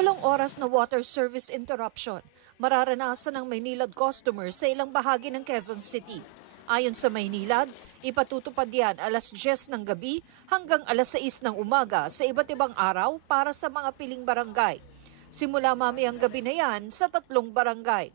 Walong oras na water service interruption mararanasan ng Maynilad customers sa ilang bahagi ng Quezon City. Ayon sa Maynilad, ipatutupad yan alas 10 ng gabi hanggang alas 6 ng umaga sa iba't ibang araw para sa mga piling barangay. Simula mamayang gabi na yan sa 3 barangay.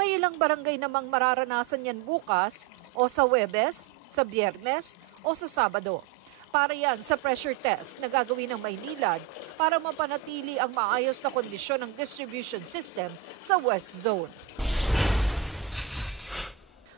May ilang barangay namang mararanasan yan bukas o sa Huwebes, sa Biyernes o sa Sabado. Para yan sa pressure test na gagawin ng Maynilad para mapanatili ang maayos na kondisyon ng distribution system sa West Zone.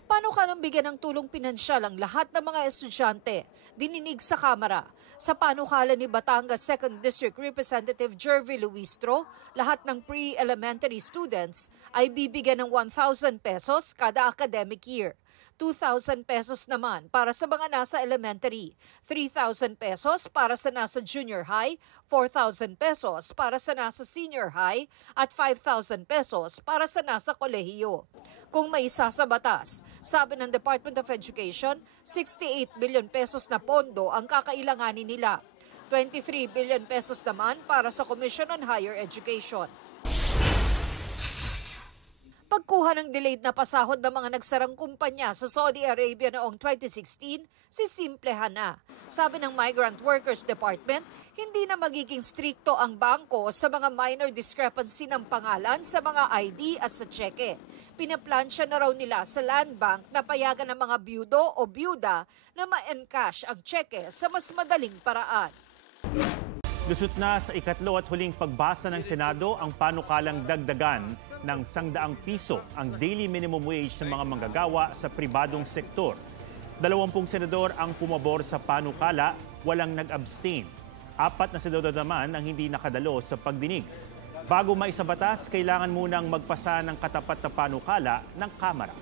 Paano ka nang bigyan ng tulong pinansyal ang lahat ng mga estudyante? Dininig sa Kamara. Sa panukala ni Batangas 2nd District Representative Jervy Luistro, lahat ng pre-elementary students ay bibigyan ng 1,000 pesos kada academic year. 2,000 pesos naman para sa mga nasa elementary, 3,000 pesos para sa nasa junior high, 4,000 pesos para sa nasa senior high, at 5,000 pesos para sa nasa kolehiyo. Kung may isa sa batas, sabi ng Department of Education, 68 billion pesos na pondo ang kakailanganin nila. 23 billion pesos naman para sa Commission on Higher Education. Pagkuha ng delayed na pasahod ng mga nagsarang kumpanya sa Saudi Arabia noong 2016, sisimplehan na. Sabi ng Migrant Workers Department, hindi na magiging strikto ang bangko sa mga minor discrepancy ng pangalan sa mga ID at sa tseke. Pinaplansya na raw nila sa Land Bank na payagan ng mga byudo o byuda na ma-encash ang tseke sa mas madaling paraan. Lusot na sa ikatlo at huling pagbasa ng Senado ang panukalang dagdagan ng 100 piso ang daily minimum wage ng mga manggagawa sa pribadong sektor. 20 senador ang pumabor sa panukala, walang nag-abstain. 4 na senador naman ang hindi nakadalo sa pagdinig. Bago maisabatas, kailangan munang magpasa ng katapat na panukala ng Kamara.